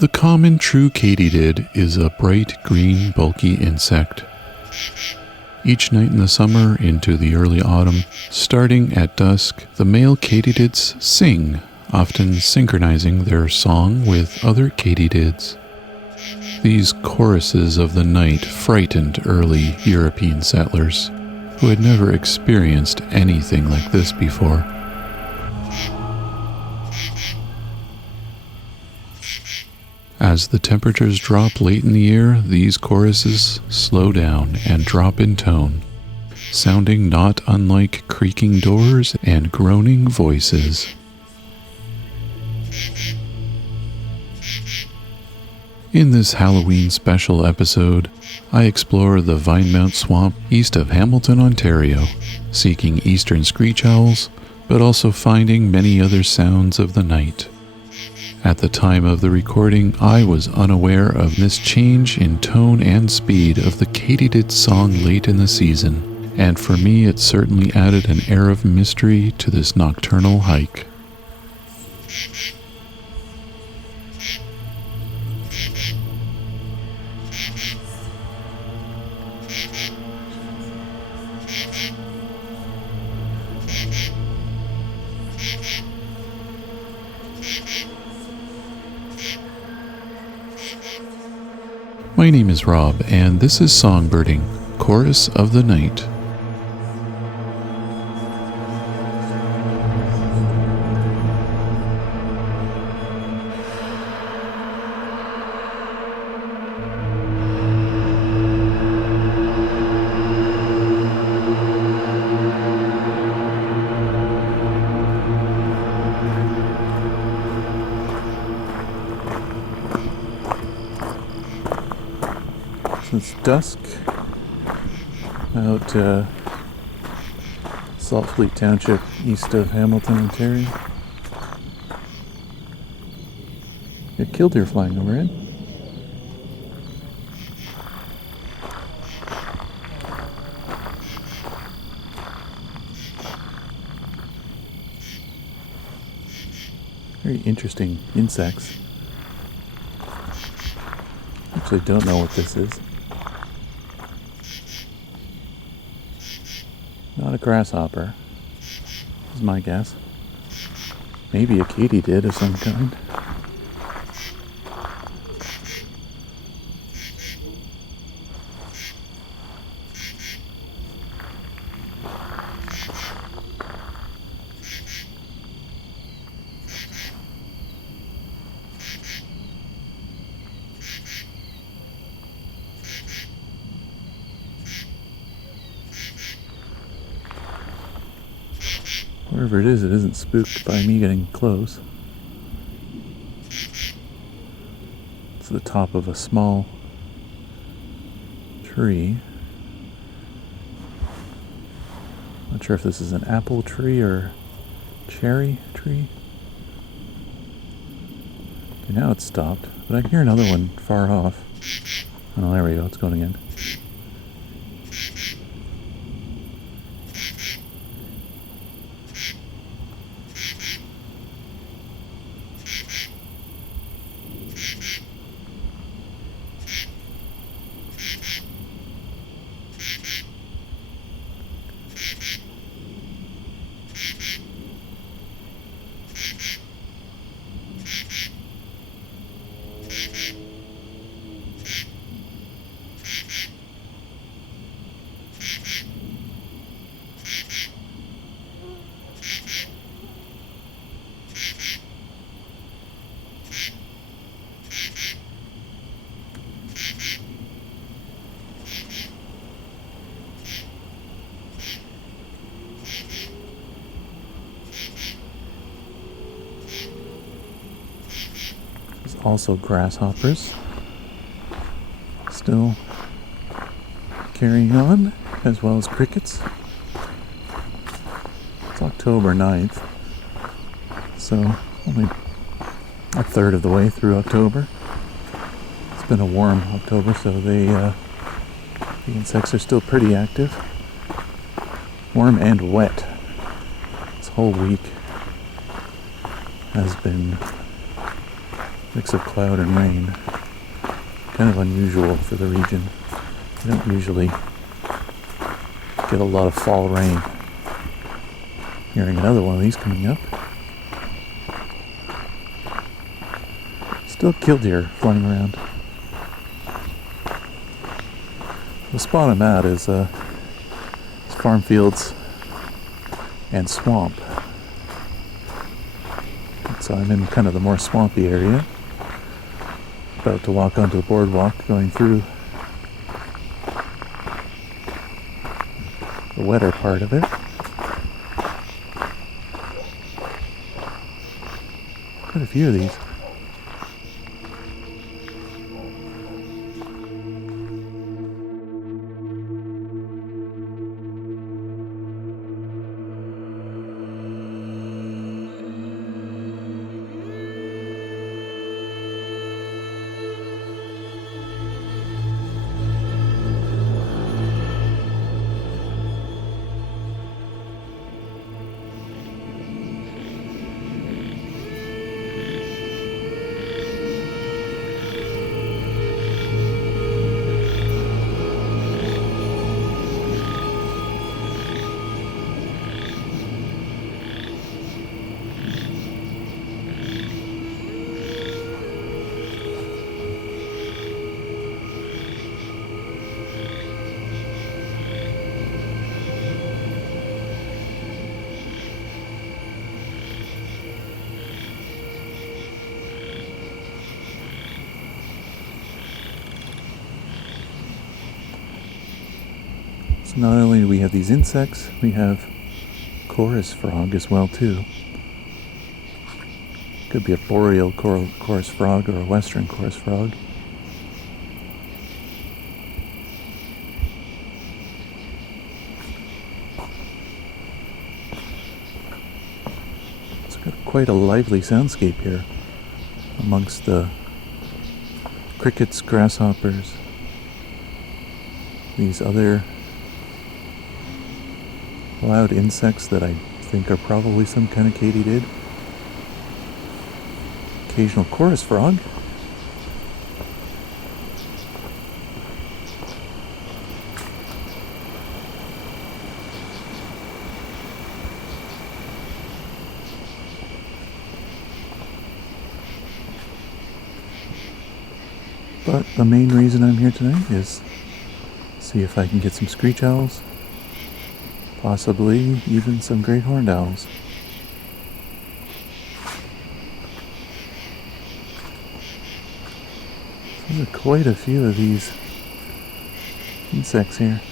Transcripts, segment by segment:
The common true katydid is a bright green bulky insect. Each night in the summer into the early autumn, starting at dusk, the male katydids sing, often synchronizing their song with other katydids. These choruses of the night frightened early European settlers, who had never experienced anything like this before. As the temperatures drop late in the year, these choruses slow down and drop in tone, sounding not unlike creaking doors and groaning voices. In this Hallowe'en Special episode, I explore the Vinemount Swamp east of Hamilton, Ontario, seeking Eastern Screech-Owls, but also finding many other sounds of the night. At the time of the recording, I was unaware of this change in tone and speed of the katydid song late in the season, and for me it certainly added an air of mystery to this nocturnal hike. My name is Rob, and this is Songbirding, Chorus of the Night. It's dusk out Saltfleet Township east of Hamilton, Ontario. Got killdeer flying overhead. Very interesting insects. Actually don't know what this is. Not a grasshopper, is my guess. Maybe a katydid of some kind. Wherever it isn't spooked by me getting close. It's the top of a small tree. Not sure if this is an apple tree or cherry tree. Okay, now it's stopped, but I can hear another one far off. Oh, there we go, it's going again. Also grasshoppers still carrying on, as well as crickets. It's October 9th, so only a third of the way through October. It's been a warm October, so the insects are still pretty active. Warm and wet. This whole week has been Mix of cloud and rain. Kind of unusual for the region. You don't usually get a lot of fall rain. Hearing another one of these coming up. Still killdeer flying around. The spot I'm at is farm fields and swamp. So I'm in kind of the more swampy area. About to walk onto the boardwalk going through the wetter part of it. Quite a few of these. So not only do we have these insects, we have chorus frog as well too. Could be a boreal chorus frog or a western chorus frog. It's got quite a lively soundscape here amongst the crickets, grasshoppers, these other loud insects that I think are probably some kind of katydid. Occasional chorus frog. But the main reason I'm here tonight is see if I can get some screech owls. Possibly even some great horned owls. There are quite a few of these insects here.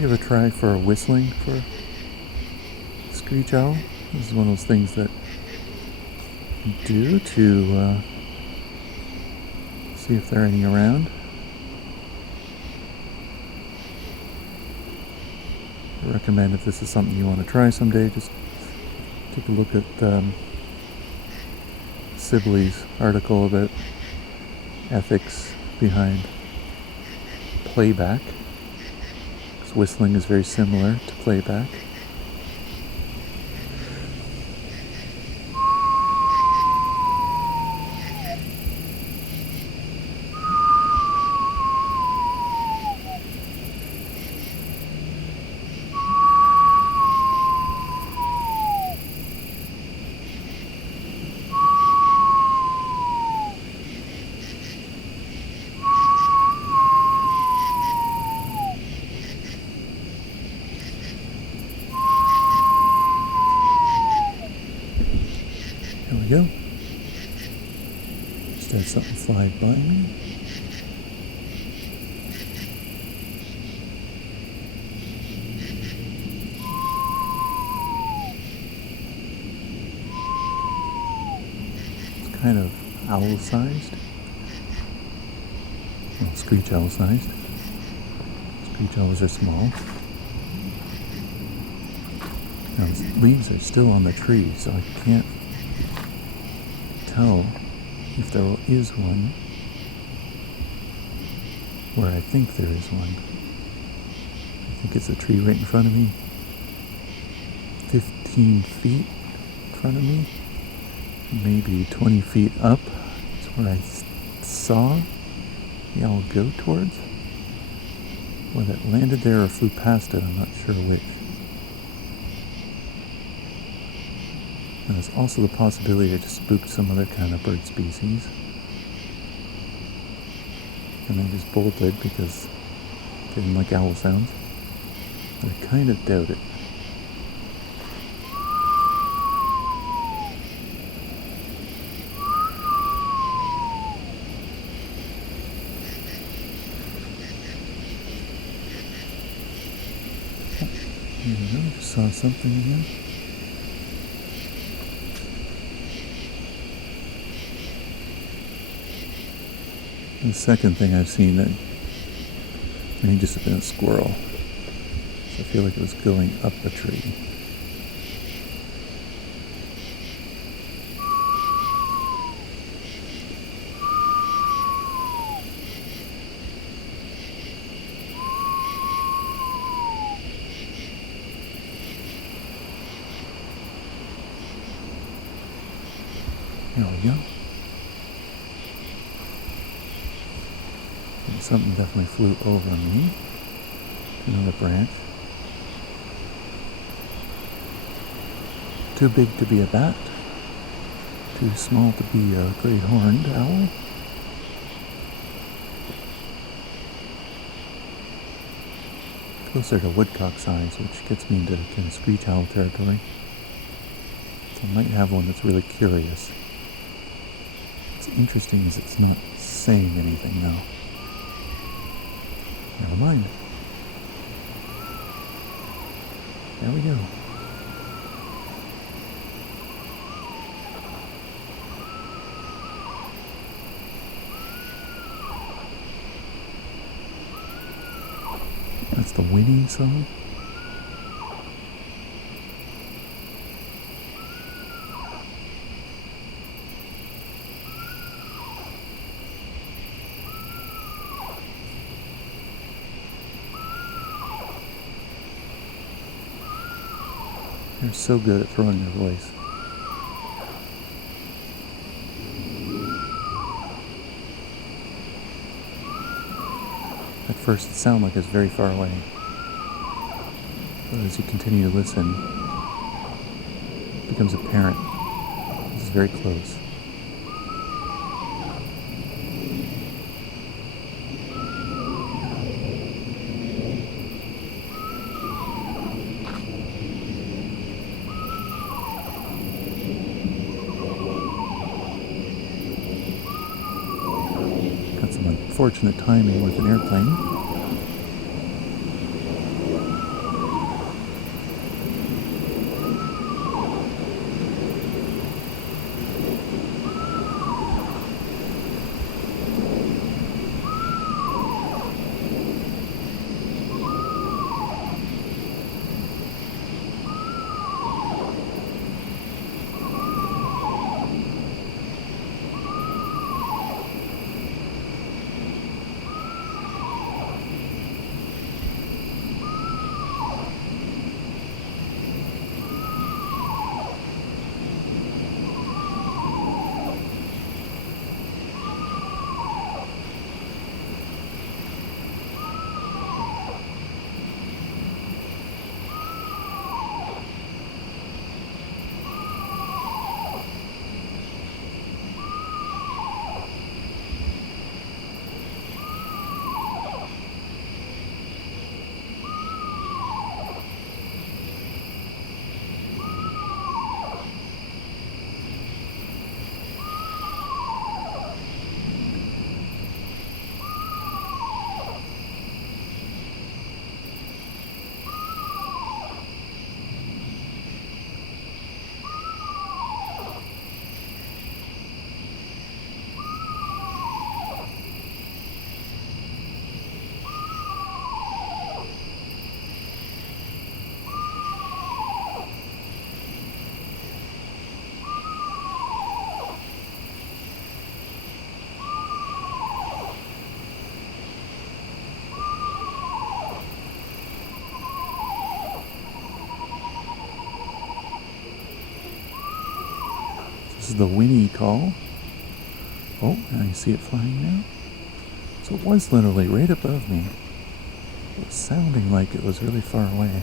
Give a try for whistling for screech owl. This is one of those things that you do to see if there are any around. I recommend if this is something you want to try someday, just take a look at Sibley's article about ethics behind playback, because whistling is very similar to playback. There we go. Just had something fly by me. It's kind of owl-sized. Well, screech-owl-sized. Screech-owls are small. Now, the leaves are still on the tree, so I can't tell if there is one where I think there is one. I think it's a tree right in front of me, 15 feet in front of me, maybe 20 feet up. It's where I saw the owl go towards. Whether it landed there or flew past it, I'm not sure which. And there's also the possibility I just spooked some other kind of bird species. And I just bolted because I didn't like owl sounds. But I kind of doubt it. Here we go, just saw something again. The second thing I've seen that may just have been a squirrel. So I feel like it was going up a tree. There we go. And something definitely flew over me. Another branch. Too big to be a bat. Too small to be a great horned owl. Closer to woodcock size, which gets me into kind of screech owl territory. So I might have one that's really curious. What's interesting is it's not saying anything now. Never mind. There we go. That's the whinnying song. They're so good at throwing their voice. At first it sounded like it was very far away. But as you continue to listen, it becomes apparent this is very close. Got some unfortunate timing with an airplane. is the whinny call. Oh, now you see it flying now. So it was literally right above me. It was sounding like it was really far away.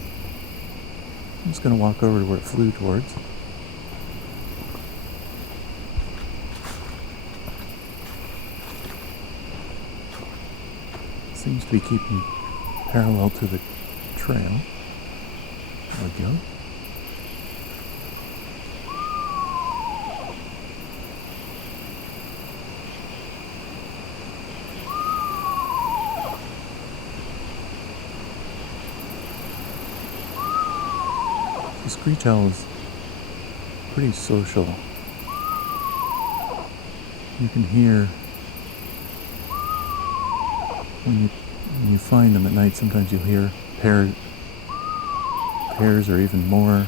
I'm just going to walk over to where it flew towards. Seems to be keeping parallel to the trail. There we go. The screech owl is pretty social. You can hear when you find them at night. Sometimes you'll hear pairs or even more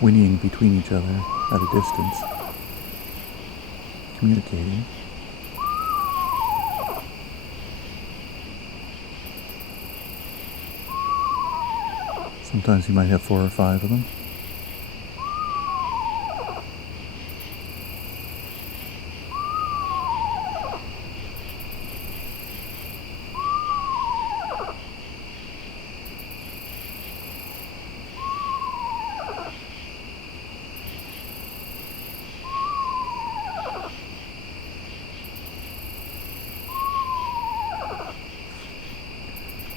whinnying between each other at a distance, communicating. Sometimes you might have 4 or 5 of them.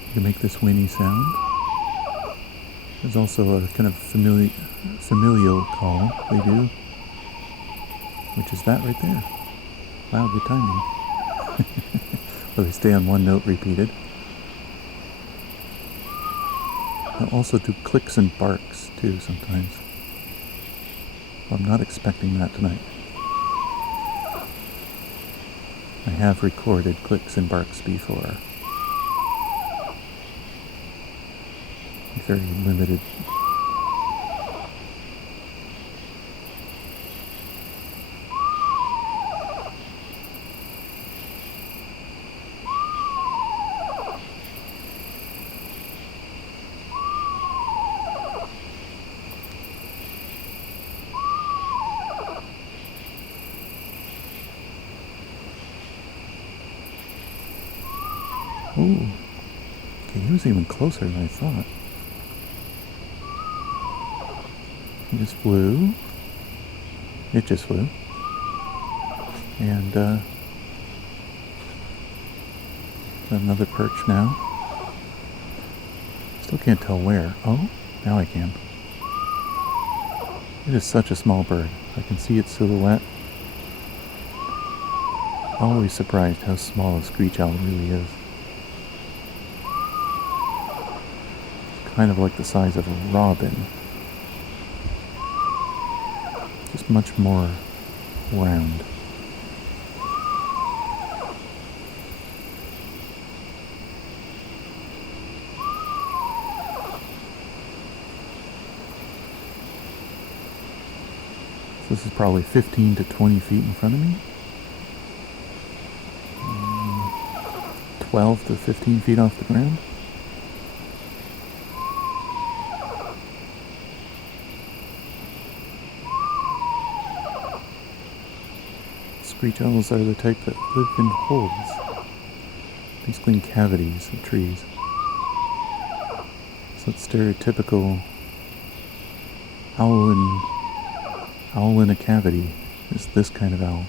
You can make this whinny sound. There's also a kind of familial call they do, which is that right there. Wow, good timing. Where they stay on one note repeated. They'll also do clicks and barks too sometimes. I'm not expecting that tonight. I have recorded clicks and barks before. Very limited. Ooh. Okay, he was even closer than I thought. He just flew. It just flew. And another perch now. Still can't tell where. Oh, now I can. It is such a small bird. I can see its silhouette. Always surprised how small a screech owl really is. It's kind of like the size of a robin. Just much more round. So this is probably 15 to 20 feet in front of me. 12 to 15 feet off the ground. Screech owls are the type that live in holes, basically in cavities of trees. So it's stereotypical owl in a cavity is this kind of owl.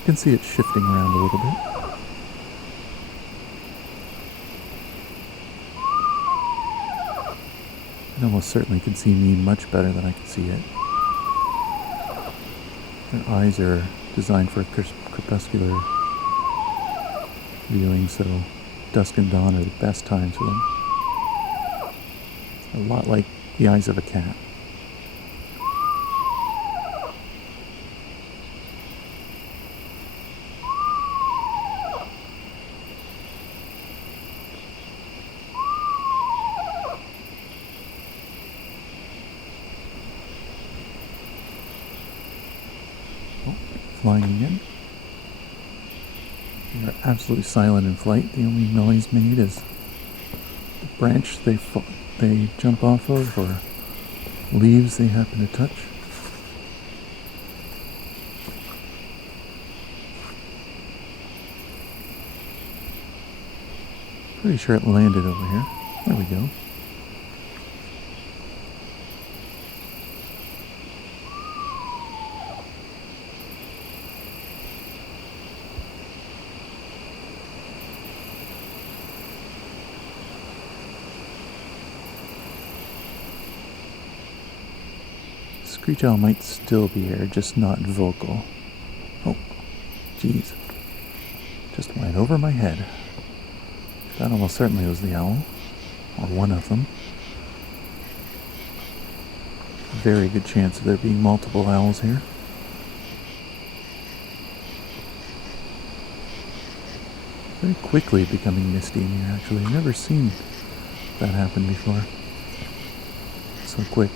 You can see it shifting around a little bit. It almost certainly can see me much better than I can see it. Their eyes are designed for crepuscular viewing, so dusk and dawn are the best times for them. A lot like the eyes of a cat. Flying again. They are absolutely silent in flight. The only noise made is the branch they jump off of, or leaves they happen to touch. Pretty sure it landed over here. There we go. Screech owl might still be here, just not vocal. Oh, jeez. Just went over my head. That almost certainly was the owl, or one of them. Very good chance of there being multiple owls here. Very quickly becoming misty in here, actually. I've never seen that happen before. So quick.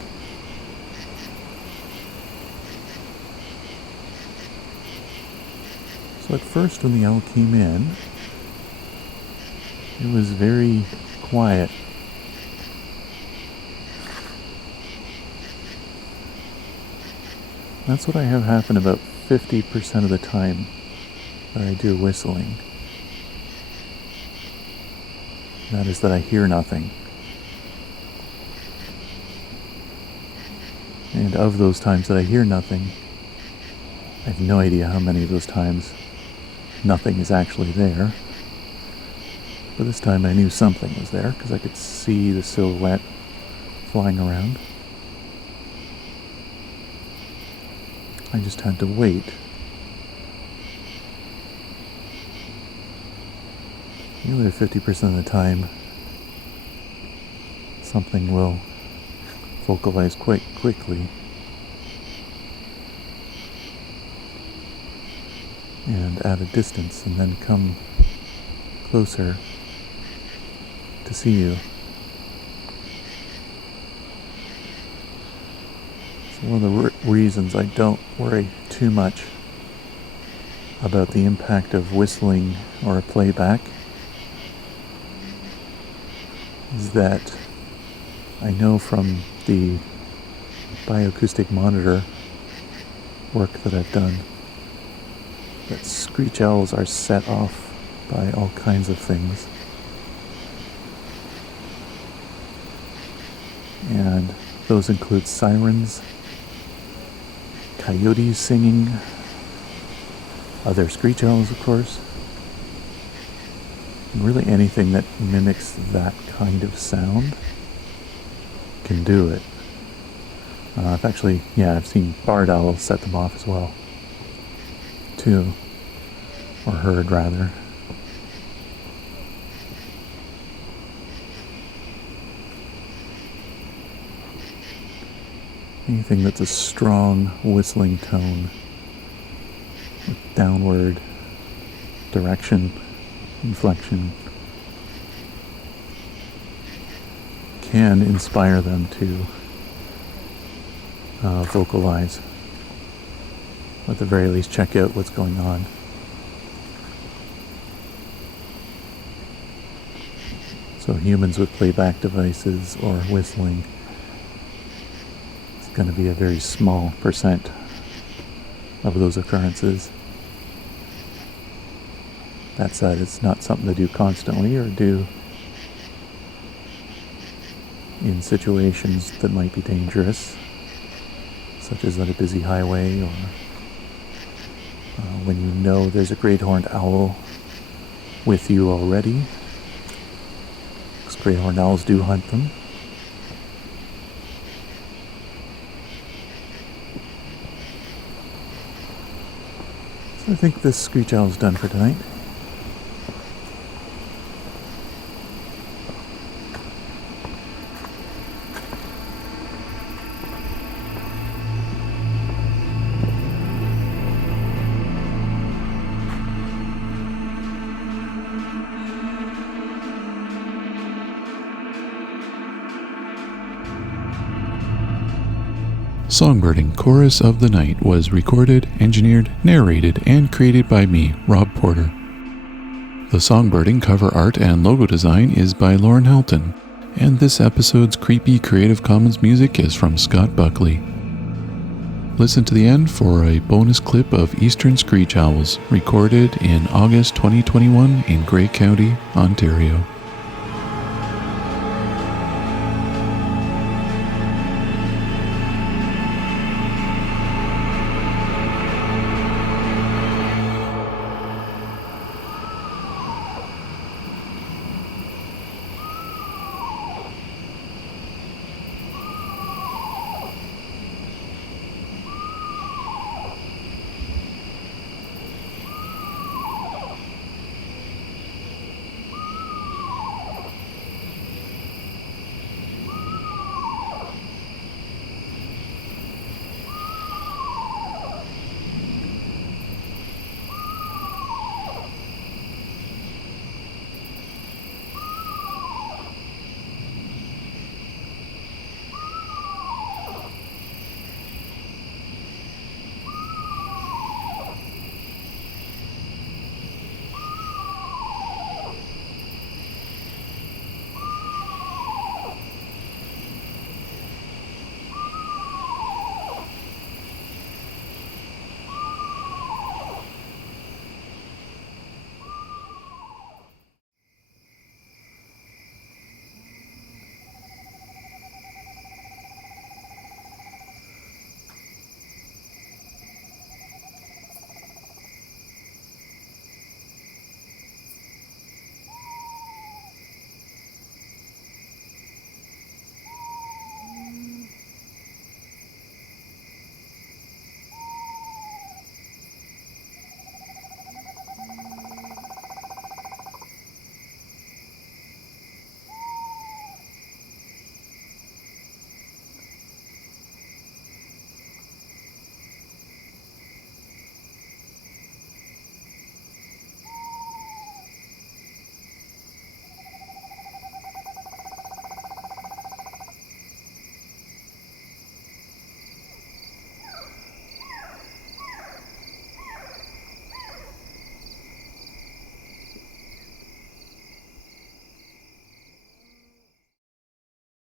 So at first, when the owl came in, it was very quiet. That's what I have happen about 50% of the time that I do whistling. That is that I hear nothing. And of those times that I hear nothing, I have no idea how many of those times nothing is actually there. But this time I knew something was there because I could see the silhouette flying around. I just had to wait. The other 50% of the time, something will vocalize quite quickly. And at a distance, and then come closer to see you. So one of the reasons I don't worry too much about the impact of whistling or a playback is that I know from the bioacoustic monitor work that I've done that screech owls are set off by all kinds of things. And those include sirens, coyotes singing, other screech owls, of course, and really anything that mimics that kind of sound can do it. I've seen barred owls set them off as well, too, or heard rather. Anything that's a strong whistling tone with downward direction, inflection, can inspire them to vocalize, or at the very least check out what's going on. So humans with playback devices or whistling, it's going to be a very small percent of those occurrences. That said, it's not something to do constantly or do in situations that might be dangerous, such as on a busy highway, or when you know there's a great horned owl with you already, because great horned owls do hunt them. I think this screech owl's done for tonight. Songbirding Chorus of the Night was recorded, engineered, narrated, and created by me, Rob Porter. The Songbirding cover art and logo design is by Lauren Helton, and this episode's creepy Creative Commons music is from Scott Buckley. Listen to the end for a bonus clip of Eastern Screech-Owls, recorded in August 2021 in Grey County, Ontario.